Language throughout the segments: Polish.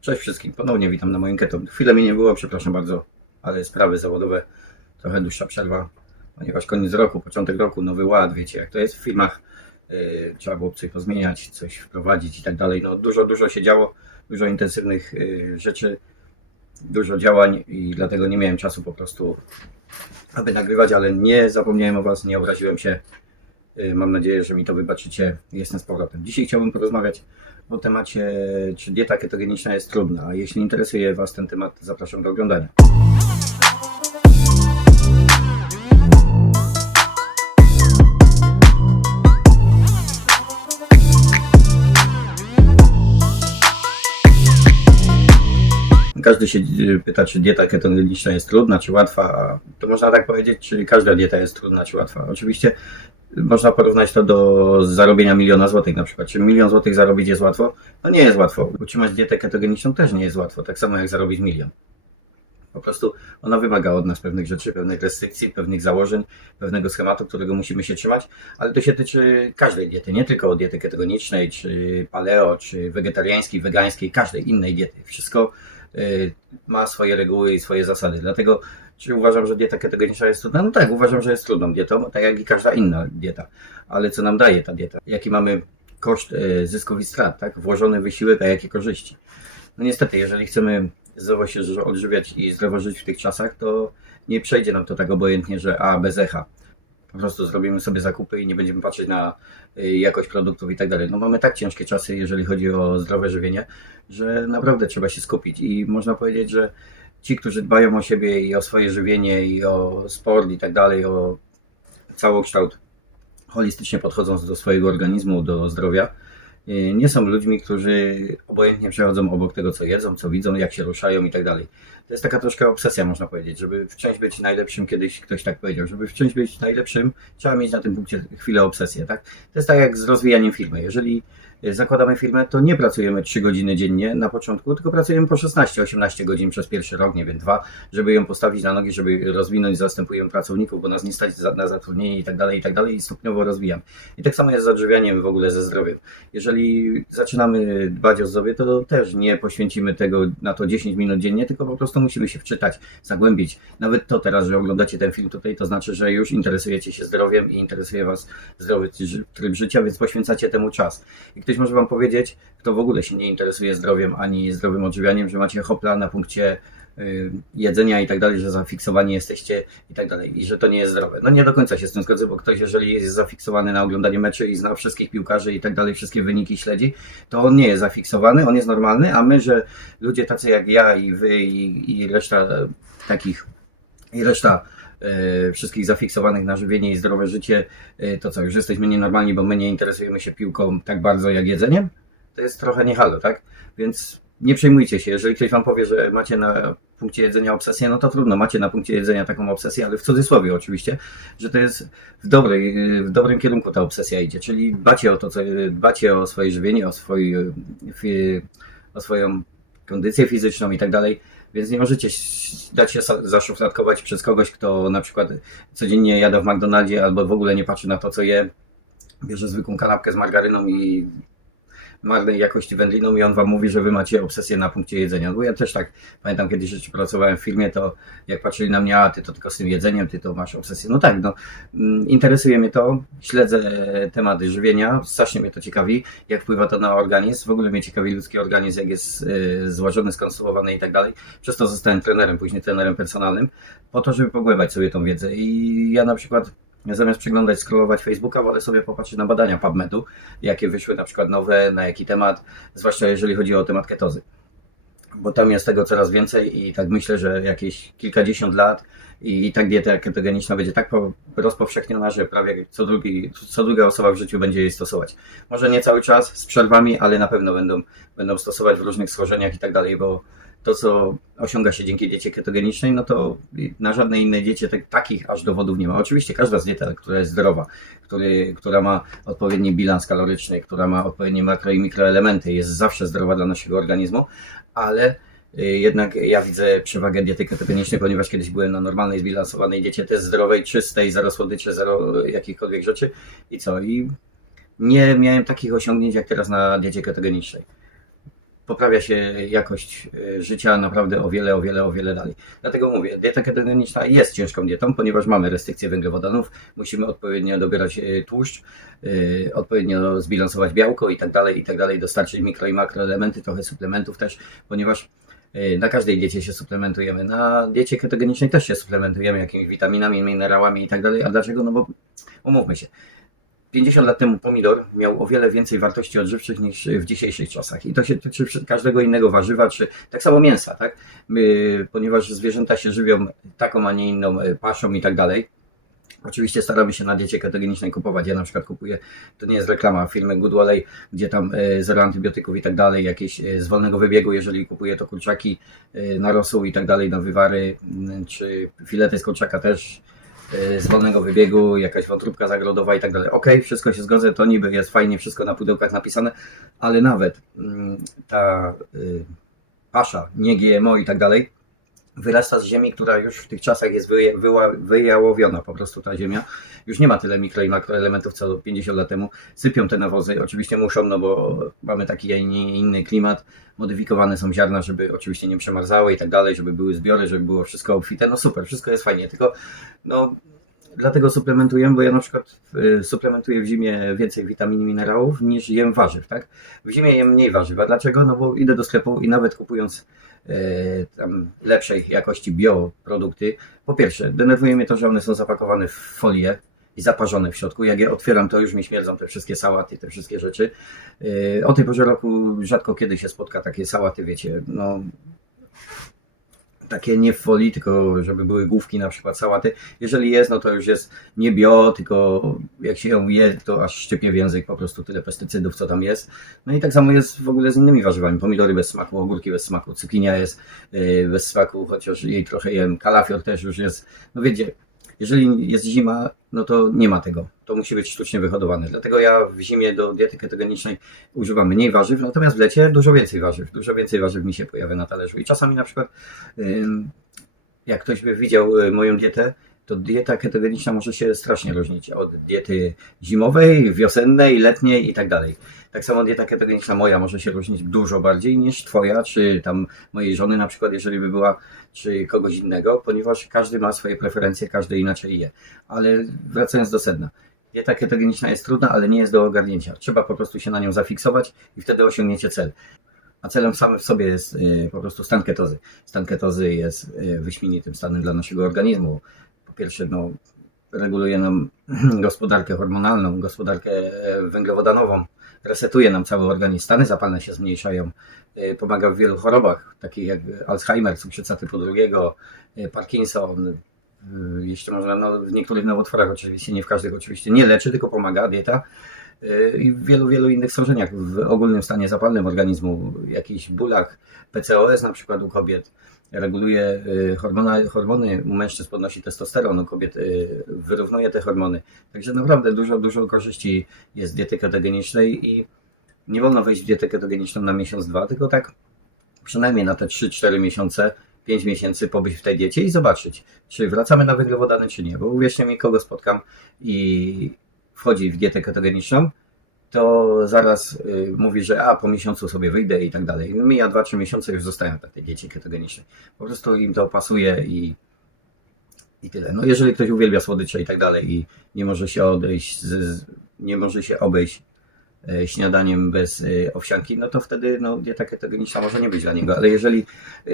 Cześć wszystkim, ponownie witam na moim keto. Chwilę mi nie było, przepraszam bardzo, ale sprawy zawodowe, trochę dłuższa przerwa, ponieważ koniec roku, początek roku, nowy ład, wiecie jak to jest w filmach, yy, trzeba było coś pozmieniać, coś wprowadzić i tak dalej. No dużo, dużo się działo, dużo intensywnych yy, rzeczy, dużo działań i dlatego nie miałem czasu po prostu, aby nagrywać, ale nie zapomniałem o Was, nie obraziłem się. Yy, Mam nadzieję, że mi to wybaczycie. Jestem z powrotem. Dzisiaj chciałbym porozmawiać o temacie, czy dieta ketogeniczna jest trudna. A jeśli interesuje Was ten temat, zapraszam do oglądania. Każdy się y, pyta, czy dieta ketogeniczna jest trudna, czy łatwa. To można tak powiedzieć, czy każda dieta jest trudna, czy łatwa. Oczywiście można porównać to do zarobienia miliona złotych na przykład. Czy milion złotych zarobić jest łatwo? No nie jest łatwo. Utrzymać dietę ketogeniczną też nie jest łatwo, tak samo jak zarobić milion. Po prostu ona wymaga od nas pewnych rzeczy, pewnych restrykcji, pewnych założeń, pewnego schematu, którego musimy się trzymać, ale to się tyczy każdej diety, nie tylko diety ketogenicznej, czy paleo, czy wegetariańskiej, wegańskiej, każdej innej diety. Wszystko y, ma swoje reguły i swoje zasady. Dlatego, czy uważam, że dieta ketogeniczna jest trudna? No tak, uważam, że jest trudną dietą, tak jak i każda inna dieta. Ale co nam daje ta dieta? Jaki mamy koszt y, zysków i strat, tak? Włożony wysiłek, a jakie korzyści? No niestety, jeżeli chcemy zdrowo się odżywiać i zdrowo żyć w tych czasach, to nie przejdzie nam to tak obojętnie, że a, bez echa. Po prostu zrobimy sobie zakupy i nie będziemy patrzeć na y, jakość produktów i tak dalej. No mamy tak ciężkie czasy, jeżeli chodzi o zdrowe żywienie, że naprawdę trzeba się skupić i można powiedzieć, że ci, którzy dbają o siebie i o swoje żywienie i o sport i tak dalej, o całokształt, holistycznie podchodząc do swojego organizmu, do zdrowia, y, nie są ludźmi, którzy obojętnie przechodzą obok tego, co jedzą, co widzą, jak się ruszają i tak dalej. To jest taka troszkę obsesja, można powiedzieć, żeby wciąż być najlepszym, kiedyś ktoś tak powiedział, żeby wciąż być najlepszym, trzeba mieć na tym punkcie chwilę obsesję, tak? To jest tak jak z rozwijaniem firmy. Jeżeli zakładamy firmę, to nie pracujemy 3 godziny dziennie na początku, tylko pracujemy po 16-18 godzin przez pierwszy rok, nie wiem, dwa, żeby ją postawić na nogi, żeby rozwinąć, zastępujemy pracowników, bo nas nie stać na zatrudnienie i tak dalej, i tak dalej i stopniowo rozwijamy. I tak samo jest z odżywianiem w ogóle ze zdrowiem. Jeżeli zaczynamy dbać o zdrowie, to też nie poświęcimy tego na to 10 minut dziennie, tylko po prostu musimy się wczytać, zagłębić. Nawet to teraz, że oglądacie ten film tutaj, to znaczy, że już interesujecie się zdrowiem i interesuje Was zdrowy tryb życia, więc poświęcacie temu czas. I ktoś może Wam powiedzieć, kto w ogóle się nie interesuje zdrowiem ani zdrowym odżywianiem, że macie hopla na punkcie y, jedzenia i tak dalej, że zafiksowani jesteście i tak dalej, i że to nie jest zdrowe. No nie do końca się z tym zgodzę, bo ktoś, jeżeli jest zafiksowany na oglądanie meczy i zna wszystkich piłkarzy i tak dalej, wszystkie wyniki śledzi, to on nie jest zafiksowany, on jest normalny, a my, że ludzie tacy jak ja i wy i, i reszta takich, i reszta wszystkich zafiksowanych na żywienie i zdrowe życie, e, to co, już jesteśmy nienormalni, bo my nie interesujemy się piłką tak bardzo jak jedzeniem? To jest trochę nie halo, tak? Więc nie przejmujcie się, jeżeli ktoś wam powie, że macie na punkcie jedzenia obsesję, no to trudno, macie na punkcie jedzenia taką obsesję, ale w cudzysłowie oczywiście, że to jest w, dobrej, w dobrym kierunku ta obsesja idzie, czyli dbacie o to, co, dbacie o swoje żywienie, o, swój, o swoją kondycję fizyczną i tak dalej, więc nie możecie dać się zaszufladkować przez kogoś, kto na przykład codziennie jada w McDonaldzie albo w ogóle nie patrzy na to, co je, bierze zwykłą kanapkę z margaryną i marnej jakości wędliną i on wam mówi, że wy macie obsesję na punkcie jedzenia. Bo ja też tak pamiętam kiedyś jeszcze pracowałem w filmie, to jak patrzyli na mnie, a ty to tylko z tym jedzeniem, ty to masz obsesję. No tak, no mm, interesuje mnie to, śledzę tematy żywienia, strasznie mnie to ciekawi, jak wpływa to na organizm. W ogóle mnie ciekawi ludzki organizm, jak jest y, złożony, skonstruowany i tak dalej. Przez to zostałem trenerem, później trenerem personalnym, po to, żeby pogłębiać sobie tą wiedzę. I ja na przykład zamiast przeglądać, scrollować Facebooka, wolę sobie popatrzeć na badania PubMedu, jakie wyszły na przykład nowe, na jaki temat, zwłaszcza jeżeli chodzi o temat ketozy. Bo tam jest tego coraz więcej i tak myślę, że jakieś kilkadziesiąt lat i, tak dieta ketogeniczna będzie tak po, rozpowszechniona, że prawie co, drugi, co druga osoba w życiu będzie jej stosować. Może nie cały czas, z przerwami, ale na pewno będą, będą stosować w różnych schorzeniach i tak dalej, bo to, co osiąga się dzięki diecie ketogenicznej, no to na żadnej innej diecie tak, takich aż dowodów nie ma. Oczywiście każda z dieta, która jest zdrowa, który, która ma odpowiedni bilans kaloryczny, która ma odpowiednie makro i mikroelementy, jest zawsze zdrowa dla naszego organizmu, ale y, jednak ja widzę przewagę diety ketogenicznej, ponieważ kiedyś byłem na normalnej, zbilansowanej diecie, też zdrowej, czystej, zero słodyczy, zero jakichkolwiek rzeczy i co? I nie miałem takich osiągnięć jak teraz na diecie ketogenicznej. Poprawia się jakość e, życia naprawdę o wiele, o wiele, o wiele dalej. Dlatego mówię, dieta ketogeniczna jest ciężką dietą, ponieważ mamy restrykcje węglowodanów, musimy odpowiednio dobierać e, tłuszcz, e, odpowiednio zbilansować białko i tak dalej, i tak dalej, dostarczyć mikro i makroelementy, trochę suplementów też, ponieważ na każdej diecie się suplementujemy. Na diecie ketogenicznej też się suplementujemy jakimiś witaminami, minerałami i tak dalej. A dlaczego? No bo umówmy się. 50 lat temu pomidor miał o wiele więcej wartości odżywczych niż w dzisiejszych czasach. I to się tyczy każdego innego warzywa, czy tak samo mięsa, tak? Ponieważ zwierzęta się żywią taką, a nie inną e, paszą i tak dalej. Oczywiście staramy się na diecie ketogenicznej kupować. Ja na przykład kupuję, to nie jest reklama, firmy Goodwalley, gdzie tam e, zero antybiotyków i tak dalej, jakieś e, z wolnego wybiegu, jeżeli kupuję to kurczaki na rosół i tak dalej, na wywary, czy filety z kurczaka też z wolnego wybiegu, jakaś wątróbka zagrodowa i tak dalej. Okej, wszystko się zgodzę, to niby jest fajnie wszystko na pudełkach napisane, ale nawet mm, ta y, pasza, nie GMO i tak dalej, wyrasta z ziemi, która już w tych czasach jest wyjałowiona, po prostu ta ziemia. Już nie ma tyle mikro i makroelementów co 50 lat temu. Sypią te nawozy, oczywiście muszą, no bo mamy taki, inny klimat. Modyfikowane są ziarna, żeby oczywiście nie przemarzały i tak dalej, żeby były zbiory, żeby było wszystko obfite. No super, wszystko jest fajnie, tylko no dlatego suplementujemy, bo ja na przykład y, suplementuję w zimie więcej witamin i minerałów niż jem warzyw, tak? W zimie jem mniej warzyw. A dlaczego? No bo idę do sklepu i nawet kupując tam lepszej jakości bioprodukty, po pierwsze, denerwuje mnie to, że one są zapakowane w folię i zaparzone w środku. Jak je otwieram, to już mi śmierdzą te wszystkie sałaty, te wszystkie rzeczy. E, O tej porze roku rzadko kiedy się spotka takie sałaty, wiecie, no takie nie w folii, tylko żeby były główki na przykład sałaty. Jeżeli jest, no to już jest nie bio, tylko jak się ją je, to aż szczypie w język po prostu tyle pestycydów, co tam jest. No i tak samo jest w ogóle z innymi warzywami. Pomidory bez smaku, ogórki bez smaku, cukinia jest yy, bez smaku, chociaż jej trochę jem. Kalafior też już jest. No wiecie, jeżeli jest zima, no to nie ma tego. To musi być sztucznie wyhodowane. Dlatego ja w zimie do diety ketogenicznej używam mniej warzyw, natomiast w lecie dużo więcej warzyw. Dużo więcej warzyw mi się pojawia na talerzu. I czasami na przykład, jak ktoś by widział y, moją dietę, to dieta ketogeniczna może się strasznie różnić od diety zimowej, wiosennej, letniej i tak dalej. Tak samo dieta ketogeniczna moja może się różnić dużo bardziej niż twoja, czy tam mojej żony na przykład, jeżeli by była, czy kogoś innego, ponieważ każdy ma swoje preferencje, każdy inaczej je. Ale wracając do sedna. Dieta ketogeniczna jest trudna, ale nie jest do ogarnięcia. Trzeba po prostu się na nią zafiksować i wtedy osiągniecie cel. A celem samym w sobie jest y, po prostu stan ketozy. Stan ketozy jest y, wyśmienitym stanem dla naszego organizmu. Pierwsze, no, reguluje nam gospodarkę hormonalną, gospodarkę węglowodanową, resetuje nam cały organizm, stany zapalne się zmniejszają, y, pomaga w wielu chorobach, takich jak Alzheimer, cukrzyca typu drugiego, y, Parkinson, y, jeśli można, no, w niektórych nowotworach oczywiście, nie w każdych oczywiście, nie leczy, tylko pomaga dieta i w wielu, wielu innych schorzeniach, w ogólnym stanie zapalnym organizmu, jakichś bólach, PCOS na przykład u kobiet, reguluje y, hormona, hormony, u mężczyzn podnosi testosteron, u kobiet y, wyrównuje te hormony. Także naprawdę dużo, dużo korzyści jest z diety ketogenicznej i nie wolno wejść w dietę ketogeniczną na miesiąc, dwa, tylko tak przynajmniej na te 3-4 miesiące, 5 miesięcy pobyć w tej diecie i zobaczyć, czy wracamy na węglowodany, czy nie. Bo uwierzcie mi, kogo spotkam i wchodzi w dietę ketogeniczną, to zaraz y, mówi, że a po miesiącu sobie wyjdę i tak dalej. Mija 2-3 miesiące już zostają na tej diecie ketogenicznej. Po prostu im to pasuje i, i tyle. No jeżeli ktoś uwielbia słodycze i tak dalej i nie może się odejść, z, nie może się obejść e, śniadaniem bez e, owsianki, no to wtedy no, dieta ketogeniczna może nie być dla niego, ale jeżeli e,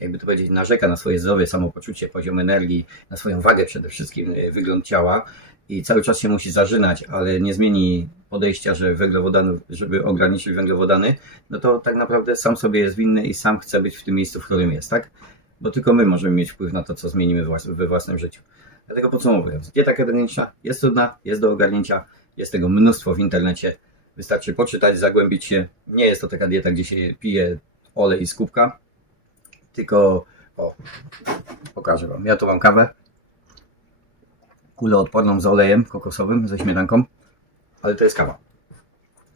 jakby to powiedzieć, narzeka na swoje zdrowie, samopoczucie, poziom energii, na swoją wagę przede wszystkim, wygląd ciała i cały czas się musi zażynać, ale nie zmieni podejścia, że węglowodanów, żeby ograniczyć węglowodany, no to tak naprawdę sam sobie jest winny i sam chce być w tym miejscu, w którym jest, tak? Bo tylko my możemy mieć wpływ na to, co zmienimy we własnym życiu. Dlatego podsumowując, dieta ketogeniczna jest trudna, jest do ogarnięcia, jest tego mnóstwo w internecie. Wystarczy poczytać, zagłębić się. Nie jest to taka dieta, gdzie się pije olej z kubka, tylko o, pokażę Wam. Ja tu mam kawę, kuloodporną z olejem kokosowym, ze śmietanką, ale to jest kawa.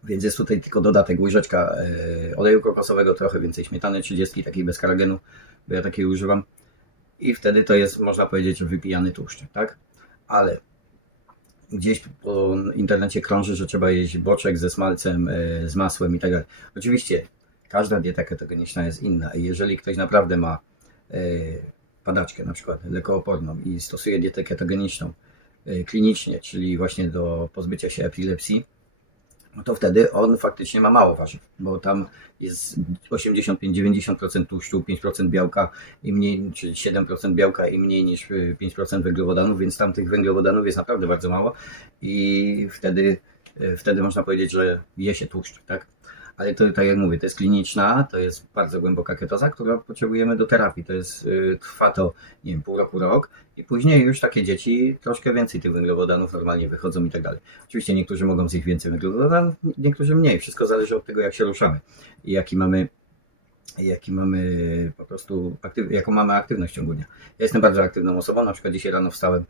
Więc jest tutaj tylko dodatek, łyżeczka e, oleju kokosowego, trochę więcej śmietany 30, takiej bez karagenu, bo ja takiej używam. I wtedy to jest, można powiedzieć, wypijany tłuszcz, tak? Ale gdzieś po internecie krąży, że trzeba jeść boczek ze smalcem, e, z masłem i tak dalej. Oczywiście Każda dieta ketogeniczna jest inna jeżeli ktoś naprawdę ma e, padaczkę na przykład lekooporną i stosuje dietę ketogeniczną klinicznie, czyli właśnie do pozbycia się epilepsji, no to wtedy on faktycznie ma mało warzyw, bo tam jest 85-90% tłuszczu, 5% białka i mniej, czyli 7% białka i mniej niż y, 5% węglowodanów, więc tam tych węglowodanów jest naprawdę bardzo mało i wtedy, y, wtedy można powiedzieć, że je się tłuszcz, tak? Ale to, tak jak mówię, to jest kliniczna, to jest bardzo głęboka ketoza, którą potrzebujemy do terapii. To jest, y, trwa to, nie wiem, pół roku, rok i później już takie dzieci troszkę więcej tych węglowodanów normalnie wychodzą i tak dalej. Oczywiście niektórzy mogą zjeść więcej węglowodanów, niektórzy mniej. Wszystko zależy od tego, jak się ruszamy i jaki mamy, jaki mamy po prostu, jaką mamy aktywność w ciągu dnia. Ja jestem bardzo aktywną osobą, na przykład dzisiaj rano wstałem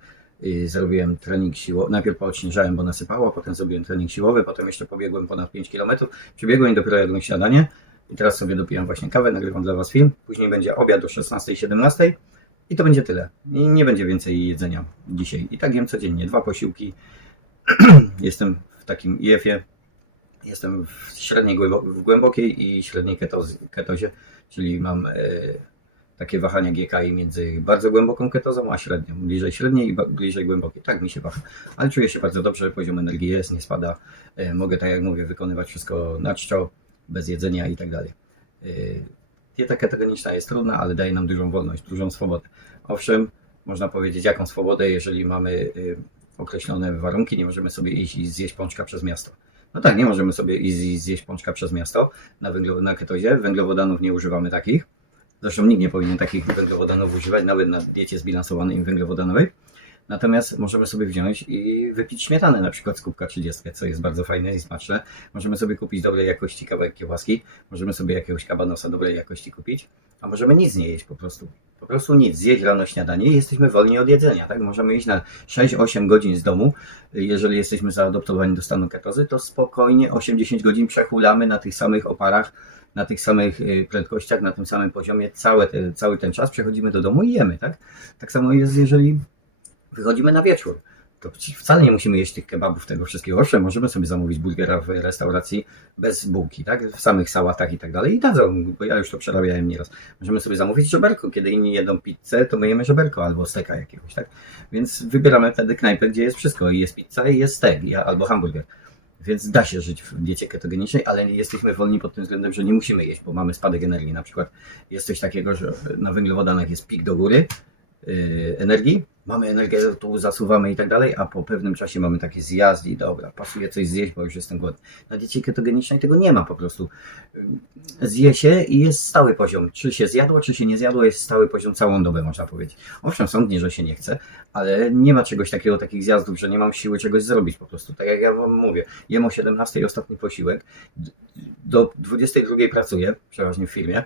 zrobiłem trening siłowy. Najpierw poodśnieżałem, bo nasypało, potem zrobiłem trening siłowy, potem jeszcze pobiegłem ponad 5 km, przybiegłem i dopiero jadłem śniadanie. I teraz sobie dopijam właśnie kawę, nagrywam dla Was film. Później będzie obiad o 16-17 i to będzie tyle. I nie będzie więcej jedzenia dzisiaj. I tak jem codziennie. Dwa posiłki. Jestem w takim IF-ie. Jestem w średniej, w głębokiej i średniej ketozie, czyli mam e, takie wahania GKI między bardzo głęboką ketozą a średnią. Bliżej średniej i bliżej głębokiej. Tak mi się waha. Ale czuję się bardzo dobrze, poziom energii jest, nie spada. E, mogę, tak jak mówię, wykonywać wszystko na czczo, bez jedzenia i tak dalej. E, Dieta ketogeniczna jest trudna, ale daje nam dużą wolność, dużą swobodę. Owszem, można powiedzieć, jaką swobodę, jeżeli mamy y, określone warunki, nie możemy sobie iść i zjeść pączka przez miasto. No tak, nie możemy sobie iść i zjeść pączka przez miasto na, węglo, na ketozie. Węglowodanów nie używamy takich. Zresztą nikt nie powinien takich węglowodanów używać, nawet na diecie zbilansowanej węglowodanowej. Natomiast możemy sobie wziąć i wypić śmietanę, na przykład z kubka 30, co jest bardzo fajne i smaczne. Możemy sobie kupić dobrej jakości kawałek kiełbaski, możemy sobie jakiegoś kabanosa dobrej jakości kupić, a możemy nic nie jeść po prostu. Po prostu nic, zjeść rano śniadanie i jesteśmy wolni od jedzenia, tak? Możemy iść na 6-8 godzin z domu, jeżeli jesteśmy zaadoptowani do stanu ketozy, to spokojnie 8-10 godzin przechulamy na tych samych oparach, na tych samych y, prędkościach, na tym samym poziomie, cały ten, cały ten czas przechodzimy do domu i jemy, tak? Tak samo jest, jeżeli wychodzimy na wieczór. To wcale nie musimy jeść tych kebabów, tego wszystkiego. Owszem, możemy sobie zamówić burgera w restauracji bez bułki, tak? W samych sałatach i tak dalej. I dadzą, bo ja już to przerabiałem nieraz. Możemy sobie zamówić żeberko. Kiedy inni jedzą pizzę, to my jemy żeberko albo steka jakiegoś, tak? Więc wybieramy wtedy knajpę, gdzie jest wszystko. I jest pizza, i jest stek, i- albo hamburger. Więc da się żyć w diecie ketogenicznej, ale jesteśmy wolni pod tym względem, że nie musimy jeść, bo mamy spadek energii. Na przykład jest coś takiego, że na węglowodanach jest pik do góry, energii, mamy energię, tu zasuwamy i tak dalej, a po pewnym czasie mamy taki zjazd i dobra, pasuje coś zjeść, bo już jestem głodny. Na diecie ketogenicznej tego nie ma po prostu. Yy, Zje się i jest stały poziom. Czy się zjadło, czy się nie zjadło, jest stały poziom całą dobę, można powiedzieć. Owszem, są dni, że się nie chce, ale nie ma czegoś takiego, takich zjazdów, że nie mam siły czegoś zrobić po prostu. Tak jak ja wam mówię, jem o 17 ostatni posiłek, do 22 pracuję, przeważnie w firmie,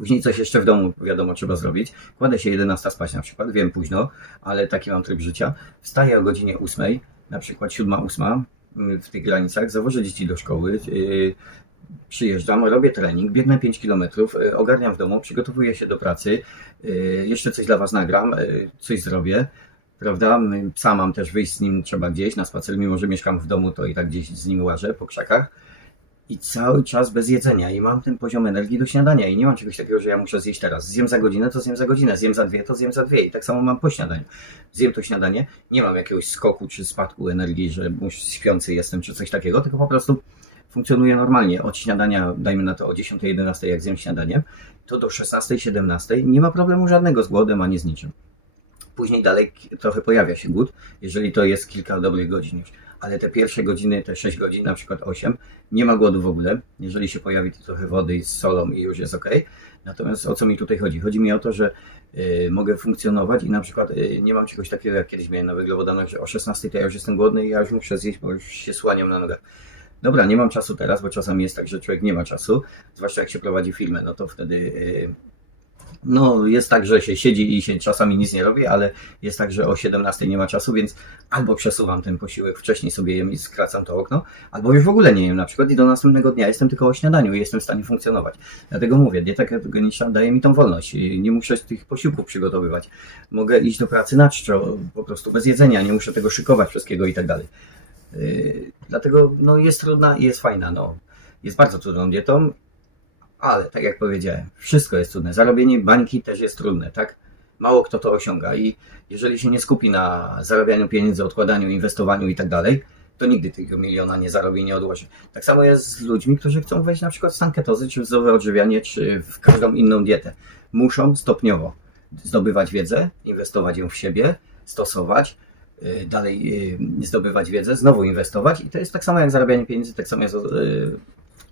Później coś jeszcze w domu, wiadomo, trzeba zrobić. Kładę się 11 spać na przykład, wiem późno, ale taki mam tryb życia. Wstaję o godzinie 8, na przykład 7-8 w tych granicach, zawożę dzieci do szkoły, yy, przyjeżdżam, robię trening, biegnę 5 km, yy, ogarniam w domu, przygotowuję się do pracy, yy, jeszcze coś dla Was nagram, coś zrobię. Prawda? Psa mam też wyjść z nim, trzeba gdzieś na spacer, mimo że mieszkam w domu, to i tak gdzieś z nim łażę po krzakach i cały czas bez jedzenia i mam ten poziom energii do śniadania i nie mam czegoś takiego, że ja muszę zjeść teraz. Zjem za godzinę, to zjem za godzinę, zjem za dwie, to zjem za dwie i tak samo mam po śniadaniu. Zjem to śniadanie, nie mam jakiegoś skoku czy spadku energii, że śpiący jestem czy coś takiego, tylko po prostu funkcjonuję normalnie. Od śniadania, dajmy na to o 10-11 jak zjem śniadanie, to do 16-17 nie ma problemu żadnego z głodem ani z niczym. Później dalej trochę pojawia się głód, jeżeli to jest kilka dobrych godzin już. Ale te pierwsze godziny, te 6 godzin, na przykład 8, nie ma głodu w ogóle. Jeżeli się pojawi, to trochę wody z solą i już jest ok. Natomiast o co mi tutaj chodzi? Chodzi mi o to, że y, mogę funkcjonować i na przykład y, nie mam czegoś takiego, jak kiedyś miałem na węglowodanach, że o 16 to ja już jestem głodny i ja już muszę zjeść, bo już się słaniam na nogach. Dobra, nie mam czasu teraz, bo czasami jest tak, że człowiek nie ma czasu, zwłaszcza jak się prowadzi filmy, no to wtedy y, no, jest tak, że się siedzi i się czasami nic nie robi, ale jest tak, że o 17 nie ma czasu, więc albo przesuwam ten posiłek wcześniej sobie jem i skracam to okno, albo już w ogóle nie jem na przykład i do następnego dnia jestem tylko o śniadaniu i jestem w stanie funkcjonować. Dlatego mówię, dieta ketogeniczna daje mi tą wolność. Nie muszę tych posiłków przygotowywać. Mogę iść do pracy na czczo, po prostu bez jedzenia, nie muszę tego szykować wszystkiego i tak dalej. Yy, Dlatego no, jest trudna i jest fajna. No. Jest bardzo trudną dietą, Ale tak jak powiedziałem, wszystko jest trudne. Zarobienie bańki też jest trudne, tak? Mało kto to osiąga i jeżeli się nie skupi na zarabianiu pieniędzy, odkładaniu, inwestowaniu i tak dalej, to nigdy tego miliona nie zarobi, nie odłoży. Tak samo jest z ludźmi, którzy chcą wejść na przykład w stan ketozy, czy w zdrowe odżywianie, czy w każdą inną dietę. Muszą stopniowo zdobywać wiedzę, inwestować ją w siebie, stosować, y, dalej y, zdobywać wiedzę, znowu inwestować i to jest tak samo jak zarabianie pieniędzy, tak samo jest y,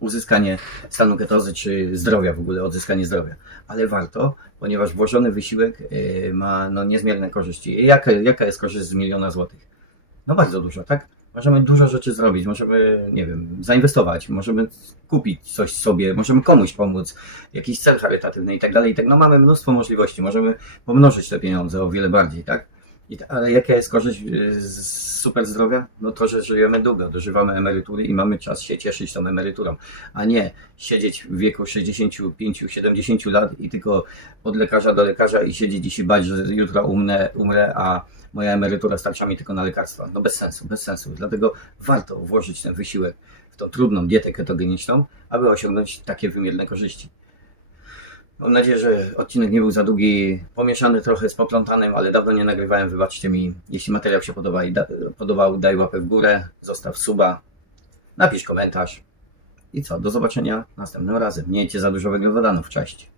uzyskanie stanu ketozy, czy zdrowia w ogóle, odzyskanie zdrowia. Ale warto, ponieważ włożony wysiłek y, ma no, niezmierne korzyści. Jaka, jaka jest korzyść z miliona złotych? No bardzo dużo, tak? Możemy dużo rzeczy zrobić, możemy, nie wiem, zainwestować, możemy kupić coś sobie, możemy komuś pomóc, jakiś cel charytatywny i tak dalej, tak. No mamy mnóstwo możliwości, możemy pomnożyć te pieniądze o wiele bardziej, tak? I ale jaka jest korzyść y, z super zdrowia? No to, że żyjemy długo, dożywamy emerytury i mamy czas się cieszyć tą emeryturą, a nie siedzieć w wieku 65-70 lat i tylko od lekarza do lekarza i siedzieć i się bać, że jutro umrę, umrę a moja emerytura starcza mi tylko na lekarstwa. No bez sensu, bez sensu. Dlatego warto włożyć ten wysiłek w tą trudną dietę ketogeniczną, aby osiągnąć takie wymierne korzyści. Mam nadzieję, że odcinek nie był za długi, pomieszany trochę z poplątanym, ale dawno nie nagrywałem, wybaczcie mi. Jeśli materiał się podoba i da, podobał, daj łapę w górę, zostaw suba, napisz komentarz. I co, do zobaczenia następnym razem. Nie za dużo węglowodanów, cześć.